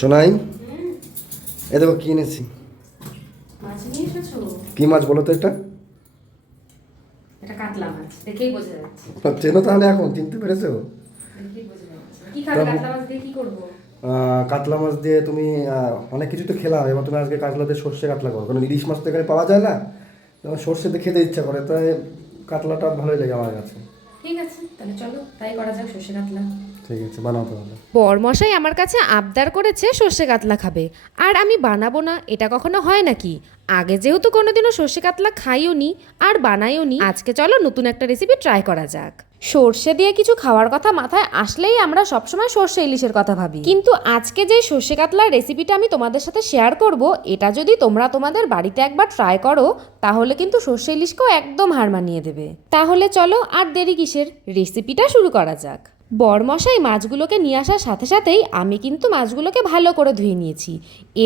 শোনাই, এ দেখো কি এনেছি। মাছ নিয়ে এসেছো? কি মাছ বলো তো? এটা এটা কাতলা মাছ, দেখেই বোঝা যাচ্ছে। চেনো তাহলে, এখন চিনতে পেরেছো? দেখেই বোঝা যাচ্ছে। কি খাবে কাতলা মাছ দিয়ে? কি করবো? কাতলা মাছ দিয়ে তুমি অনেক কিছু তো খেলাম, এবার তুমি আজকে কাতলা দিয়ে সর্ষে কাতলা করো, কারণ ইলিশ মাছ তো এখানে পাওয়া যায় না। সর্ষে দিয়ে খেতে ইচ্ছা করে, তাই কাতলাটা ভালোই লাগে আমার কাছে। ঠিক আছে, তাহলে চলো তাই করা যাক, সর্ষে কাতলা। ঠিক আছে, বানাও তাহলে। বরমশাই আমার কাছে আবদার করেছে সর্ষে কাতলা খাবে, আর আমি বানাবো না এটা কখনো হয় নাকি? আগে যেহেতু কোনোদিনও সর্ষে কাতলা খাইও নি আর বানাইও নি, আজকে চলো নতুন একটা রেসিপি ট্রাই করা যাক। সর্ষে দিয়ে কিছু খাওয়ার কথা মাথায় আসলেই আমরা সবসময় সর্ষে ইলিশের কথা ভাবি, কিন্তু আজকে যে সর্ষে কাতলার রেসিপিটা আমি তোমাদের সাথে শেয়ার করব, এটা যদি তোমরা তোমাদের বাড়িতে একবার ট্রাই করো তাহলে কিন্তু সর্ষে ইলিশকেও একদম হার মানিয়ে দেবে। তাহলে চলো আর দেরি কিসের, রেসিপিটা শুরু করা যাক। বরমশাই মাছগুলোকে নিয়ে আসার সাথে সাথেই আমি কিন্তু মাছগুলোকে ভালো করে ধুয়ে নিয়েছি।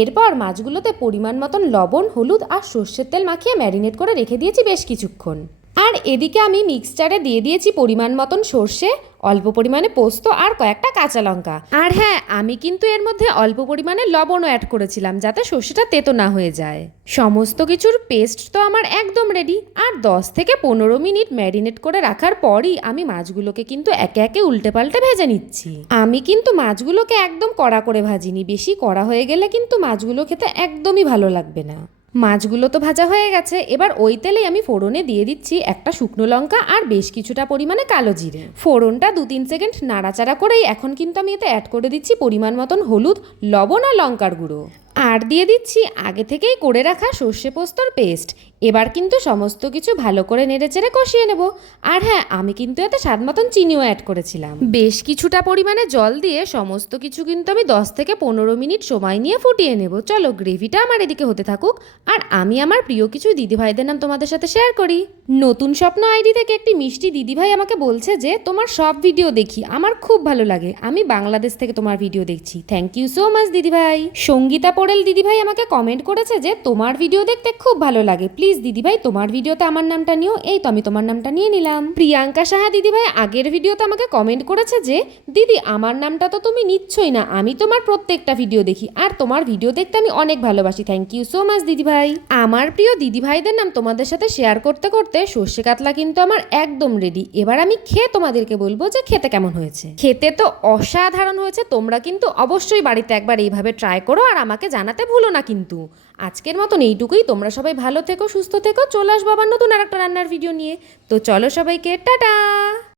এরপর মাছগুলোতে পরিমাণ মতন লবণ, হলুদ আর সর্ষের তেল মাখিয়ে ম্যারিনেট করে রেখে দিয়েছি বেশ কিছুক্ষণ। আর এদিকে আমি মিক্সচারে দিয়ে দিয়েছি পরিমাণ মতন সর্ষে, অল্প পরিমাণে পোস্ত আর কয়েকটা কাঁচা লঙ্কা। আর হ্যাঁ, আমি কিন্তু এর মধ্যে অল্প পরিমাণে লবণও অ্যাড করেছিলাম যাতে সর্ষেটা তেতো না হয়ে যায়। সমস্ত কিছুর পেস্ট তো আমার একদম রেডি। আর 10 থেকে 15 মিনিট ম্যারিনেট করে রাখার পরই আমি মাছগুলোকে কিন্তু একে একে উল্টে পাল্টে ভেজে নিচ্ছি। আমি কিন্তু মাছগুলোকে একদম কড়া করে ভাজিনি, বেশি কড়া হয়ে গেলে কিন্তু মাছগুলো খেতে একদমই ভালো লাগবে না। মাছগুলো তো ভাজা হয়ে গেছে, এবার ওই তেলেই আমি ফোড়নে দিয়ে দিচ্ছি একটা শুকনো লঙ্কা আর বেশ কিছুটা পরিমাণে কালো জিরে। ফোড়নটা 2-3 সেকেন্ড নাড়াচাড়া করেই এখন কিন্তু আমি এতে অ্যাড করে দিচ্ছি পরিমাণ মতন হলুদ, লবণ আর লঙ্কার গুঁড়ো। আর দিয়ে দিচ্ছি আগে থেকেই করে রাখা সর্ষে পোস্তর পেস্ট। এবার কিন্তু সমস্ত কিছু ভালো করে নেড়েচেড়ে কষিয়ে নেব। আর হ্যাঁ, আমি কিন্তু এতে স্বাদ মতন চিনিও অ্যাড করেছিলাম। বেশ কিছুটা পরিমাণে জল দিয়ে সমস্ত কিছু কিন্তু আমি 10 থেকে 15 মিনিট সময় নিয়ে ফুটিয়ে নেব। চলো গ্রেভিটা আমার এদিকে হতে থাকুক, আর আমি আমার প্রিয় কিছু দিদিভাইদের নাম তোমাদের সাথে শেয়ার করি। নতুন স্বপ্ন আইডি থেকে একটি মিষ্টি দিদিভাই আমাকে বলছে যে তোমার সব ভিডিও দেখি, আমার খুব ভালো লাগে, আমি বাংলাদেশ থেকে তোমার ভিডিও দেখছি। থ্যাংক ইউ সো মাচ দিদিভাই। সঙ্গীতা পোড়েল দিদিভাই আমাকে কমেন্ট করেছে যে তোমার ভিডিও দেখতে খুব ভালো লাগে, প্লিজ দিদিভাই তোমার ভিডিওতে আমার নামটা নিও। এই তো আমি তোমার নামটা নিয়ে নিলাম। প্রিয়াঙ্কা সাহা দিদিভাই আগের ভিডিওতে আমাকে কমেন্ট করেছে যে দিদি আমার নামটা তো তুমি নিচ্ছই না, আমি তোমার প্রত্যেকটা ভিডিও দেখি আর তোমার ভিডিও দেখতে আমি অনেক ভালোবাসি। থ্যাংক ইউ সো মাচ দিদিভাই। আমার প্রিয় দিদিভাইদের নাম তোমাদের সাথে শেয়ার করতে করতে সর্ষে কাতলা কিন্তু আমার একদম রেডি। এবার আমি খেয়ে তোমাদেরকে বলবো যে খেতে কেমন হয়েছে। খেতে তো অসাধারণ হয়েছে, তোমরা কিন্তু অবশ্যই বাড়িতে একবার এইভাবে ট্রাই করো আর আমাকে জানাতে ভুলো না কিন্তু। আজকের মতন এইটুকুই, তোমরা সবাই ভালো থেকো, সুস্থ থেকো। চলে আসবো আবার নতুন আরেকটা রান্নার ভিডিও নিয়ে। তো চলো সবাইকে টাটা।